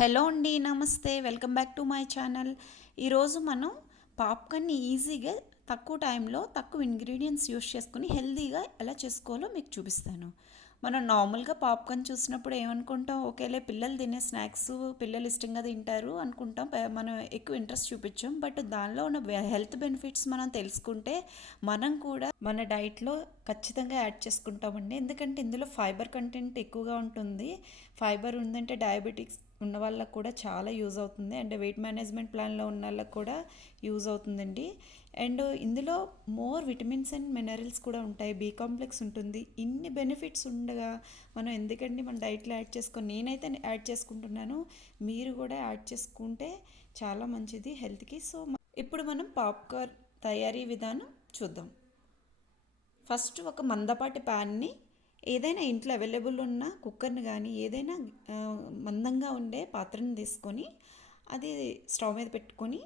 Hello అండి, నమస్తే. Welcome back to my channel. ఈరోజు మనం పాప్కార్న్ని ఈజీగా తక్కువ టైంలో తక్కువ ఇంగ్రీడియంట్స్ యూస్ చేసుకుని హెల్తీగా ఎలా చేసుకోవాలో మీకు చూపిస్తాను. మనం నార్మల్గా పాప్కార్న్ చూసినప్పుడు ఏమనుకుంటాం, ఒకేలే పిల్లలు తినే స్నాక్స్ పిల్లలు ఇష్టంగా తింటారు అనుకుంటాం. మనం ఎక్కువ ఇంట్రెస్ట్ చూపించాం. బట్ దానిలో ఉన్న హెల్త్ బెనిఫిట్స్ మనం తెలుసుకుంటే మనం కూడా మన డైట్లో ఖచ్చితంగా యాడ్ చేసుకుంటామండి. ఎందుకంటే ఇందులో ఫైబర్ కంటెంట్ ఎక్కువగా ఉంటుంది. ఫైబర్ ఉందంటే డయాబెటిక్స్ ఉన్న వాళ్ళకు కూడా చాలా యూజ్ అవుతుంది. అండ్ వెయిట్ మేనేజ్మెంట్ ప్లాన్లో ఉన్న వాళ్ళకి కూడా యూజ్ అవుతుందండి. అండ్ ఇందులో మోర్ విటమిన్స్ అండ్ మినరల్స్ కూడా ఉంటాయి. బి కాంప్లెక్స్ ఉంటుంది. ఇన్ని బెనిఫిట్స్ ఉండగా మనం ఎందుకండి మన డైట్లో యాడ్ చేసుకొని, నేనైతే యాడ్ చేసుకుంటున్నాను, మీరు కూడా యాడ్ చేసుకుంటే చాలా మంచిది హెల్త్కి. సో ఇప్పుడు మనం పాప్కార్న్ తయారీ విధానం చూద్దాం. ఫస్ట్ ఒక మందపాటి ప్యాన్ని, ఏదైనా ఇంట్లో అవైలబుల్ ఉన్న కుక్కర్ని కానీ ఏదైనా మందంగా ఉండే పాత్రను తీసుకొని అది స్టవ్ మీద పెట్టుకొని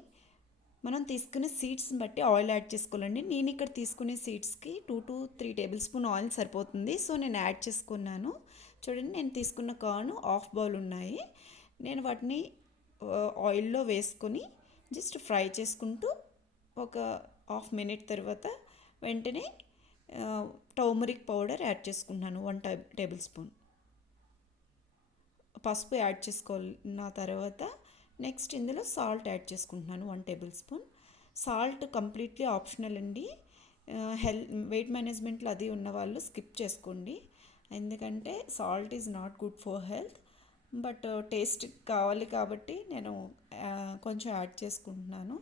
మనం తీసుకునే సీడ్స్ని బట్టి ఆయిల్ యాడ్ చేసుకోవాలండి. నేను ఇక్కడ తీసుకునే సీడ్స్కి 2 to 3 టేబుల్ స్పూన్ ఆయిల్ సరిపోతుంది. సో నేను యాడ్ చేసుకున్నాను. చూడండి, నేను తీసుకున్న కార్న్ హాఫ్ బౌల్ ఉన్నాయి. నేను వాటిని ఆయిల్లో వేసుకొని జస్ట్ ఫ్రై చేసుకుంటూ ఒక హాఫ్ మినిట్ తర్వాత వెంటనే టర్మరిక్ పౌడర్ యాడ్ చేసుకుంటున్నాను 1 టేబుల్ స్పూన్. పసుపు యాడ్ చేసుకున్న తర్వాత నెక్స్ట్ ఇందులో సాల్ట్ యాడ్ చేసుకుంటున్నాను 1 table spoon. Salt completely optional అండి. వెయిట్ మేనేజ్మెంట్లో అది ఉన్నవాళ్ళు స్కిప్ చేసుకోండి, ఎందుకంటే salt is not good for health. But taste కావాలి కాబట్టి నేను కొంచెం యాడ్ చేసుకుంటున్నాను.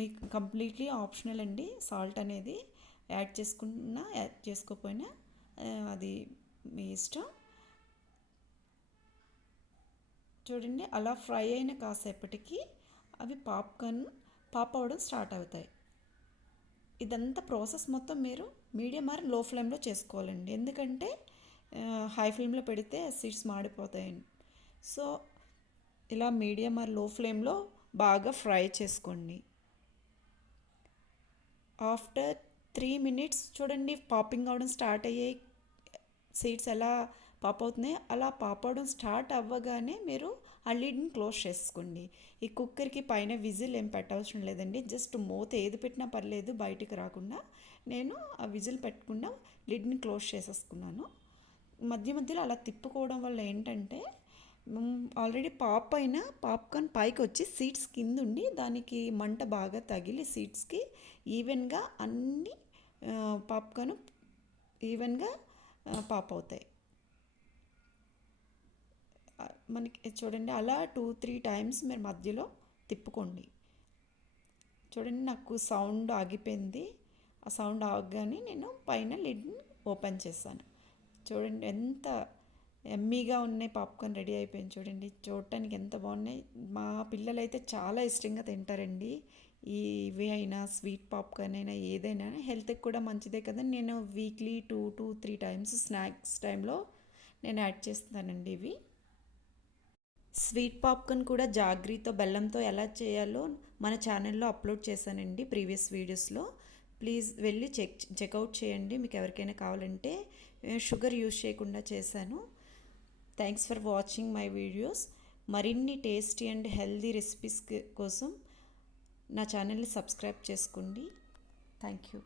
మీకు కంప్లీట్లీ ఆప్షనల్ అండి. సాల్ట్ అనేది యాడ్ చేసుకున్నా యాడ్ చేసుకోకపోయినా అది మీ ఇష్టం. చూడండి, అలా ఫ్రై అయిన కాసేపటికి అవి పాప్ అవ్వడం స్టార్ట్ అవుతాయి. ఇదంతా ప్రాసెస్ మొత్తం మీరు మీడియం ఆర్ లో ఫ్లేమ్లో చేసుకోవాలండి, ఎందుకంటే హై ఫ్లేమ్లో పెడితే సీడ్స్ మాడిపోతాయండి. సో ఇలా మీడియం ఆర్ లో ఫ్లేమ్లో బాగా ఫ్రై చేసుకోండి. ఆఫ్టర్ 3 minutes చూడండి, పాపింగ్ అవడం స్టార్ట్ అయ్యాయి. సీడ్స్ ఎలా పాప్ అవుతున్నాయి, అలా పాప్ అవడం స్టార్ట్ అవ్వగానే మీరు ఆ లిడ్ని క్లోజ్ చేసుకోండి. ఈ కుక్కర్కి పైన విజిల్ ఏం పెట్టవసరం లేదండి. జస్ట్ మూత ఏది పెట్టినా పర్లేదు బయటికి రాకుండా. నేను ఆ విజిల్ పెట్టకుండా లిడ్ని క్లోజ్ చేసేసుకున్నాను. మధ్య మధ్యలో అలా తిప్పుకోవడం వల్ల ఏంటంటే ఆల్రెడీ పాప్కార్న్ పైకి వచ్చి సీడ్స్ కింద ఉండి దానికి మంట బాగా తగిలి సీడ్స్కి ఈవెన్గా అన్ని పాప్కార్న్ ఈవెన్గా పాప్ అవుతాయి. మనకి చూడండి, అలా 2-3 టైమ్స్ మీరు మధ్యలో తిప్పుకోండి. చూడండి, నాకు సౌండ్ ఆగిపోయింది. ఆ సౌండ్ ఆగగానే నేను పైన లిడ్ని ఓపెన్ చేశాను. చూడండి, ఎంత ఎమ్మీగా ఉన్నాయి పాప్కార్న్ రెడీ అయిపోయింది. చూడండి, చూడటానికి ఎంత బాగున్నాయి. మా పిల్లలైతే చాలా ఇష్టంగా తింటారండి. ఇవి అయినా స్వీట్ పాప్కార్న్ అయినా ఏదైనా హెల్త్కి కూడా మంచిదే కదా. నేను వీక్లీ 2 to 3 టైమ్స్ స్నాక్స్ టైంలో నేను యాడ్ చేస్తానండి. ఇవి స్వీట్ పాప్కార్న్ కూడా జాగ్రీతో బెల్లంతో ఎలా చేయాలో మన ఛానల్లో అప్లోడ్ చేశానండి ప్రీవియస్ వీడియోస్లో. ప్లీజ్ వెళ్ళి చెక్అవుట్ చేయండి మీకు ఎవరికైనా కావాలంటే. షుగర్ యూస్ చేయకుండా చేశాను. Thanks for watching my videos. మరిన్ని టేస్టీ అండ్ హెల్దీ రెసిపీస్ కోసం నా ఛానల్ని సబ్స్క్రైబ్ చేసుకోండి. Thank you.